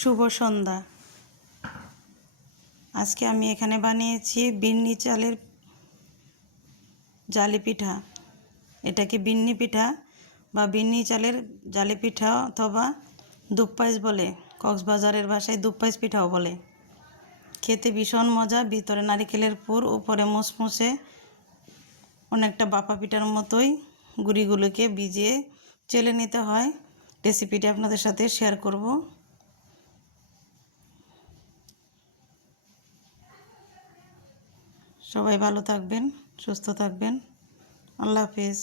শুভ সন্ধ্যা। আজকে আমি এখানে বানিয়েছি বিন্নি চালের জালি পিঠা। এটাকে বিন্নি পিঠা বা বিন্নি চালের জালি পিঠা অথবা দুপ্পাইশ বলে, কক্সবাজারের ভাষায় দুপ্পাইশ পিঠাও বলে। খেতে ভীষণ মজা, ভিতরে নারিকেলের পুর, উপরে মুসমুসে, অনেকটা বাপা পিঠার মতোই। গুঁড়িগুলোকে ভিজিয়ে চেলে নিতে হয়। রেসিপিটি আপনাদের সাথে শেয়ার করব। সবাই ভালো থাকবেন, সুস্থ থাকবেন। আল্লাহ হাফেজ।